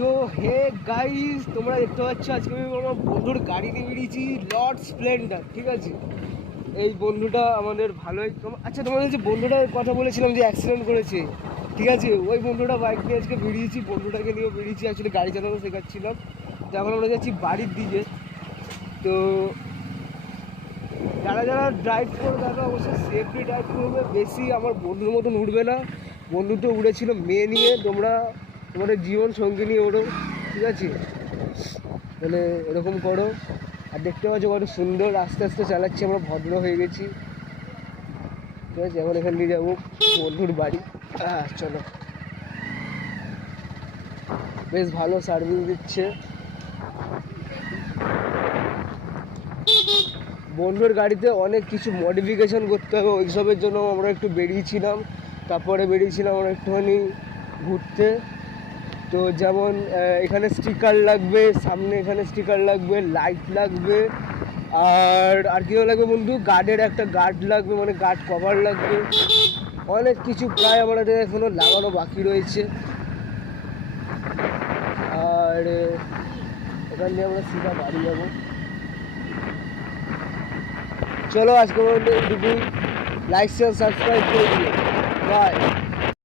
তো hey guys, তোমরা দেখতে পাচ্ছ আজকে আমি আমার বন্ধুর গাড়ি নিয়ে বেরিয়েছি, লর্ড স্প্লেন্ডার। ঠিক আছে, এই বন্ধুটা আমাদের ভালোই। আচ্ছা, তোমাদের যে বন্ধুটার কথা বলেছিলাম যে অ্যাক্সিডেন্ট করেছে, ঠিক আছে, ওই বন্ধুটা বাইক নিয়ে আজকে বেরিয়েছি, বন্ধুটাকে নিয়েও বেরিয়েছি। অ্যাকচুয়ালি গাড়ি চালানো শেখাচ্ছিলাম, তো এখন আমরা যাচ্ছি বাড়ির দিকে। তো যারা যারা ড্রাইভ করবে তারা অবশ্যই সেফলি ড্রাইভ করবে, বেশি আমার বন্ধুর মতন উঠবে না। বন্ধু তো উড়েছিল মেয়ে নিয়ে, তোমরা তোমাদের জীবন সঙ্গী নিয়ে ওড়ো, ঠিক আছে, মানে এরকম করো। আর দেখতে পাচ্ছ কত সুন্দর আস্তে আস্তে চালাচ্ছি, আমরা ভদ্র হয়ে গেছি, ঠিক আছে। এখন এখান দিয়ে যাবো বন্ধুর বাড়ি। চলো, বেশ ভালো সার্ভিস দিচ্ছে বন্ধুর গাড়িতে। অনেক কিছু মডিফিকেশন করতে হবে, ওইসবের জন্য আমরা একটু বেরিয়েছিলাম। তারপরে বেরিয়েছিলাম আমরা একটুখানি ঘুরতে। তো যেমন এখানে স্টিকার লাগবে, সামনে এখানে স্টিকার লাগবে, লাইট লাগবে, আর কী লাগবে বন্ধু, গার্ডের একটা গার্ড লাগবে, মানে গার্ড কভার লাগবে, অনেক কিছু প্রায় আমাদের এখনও লাগানো বাকি রয়েছে। আর এখান দিয়ে আমরা সিধা বাড়ি যাবো। চলো, আজকে এইটুকুই। লাইক শেয়ার সাবস্ক্রাইব করে দিও। বাই।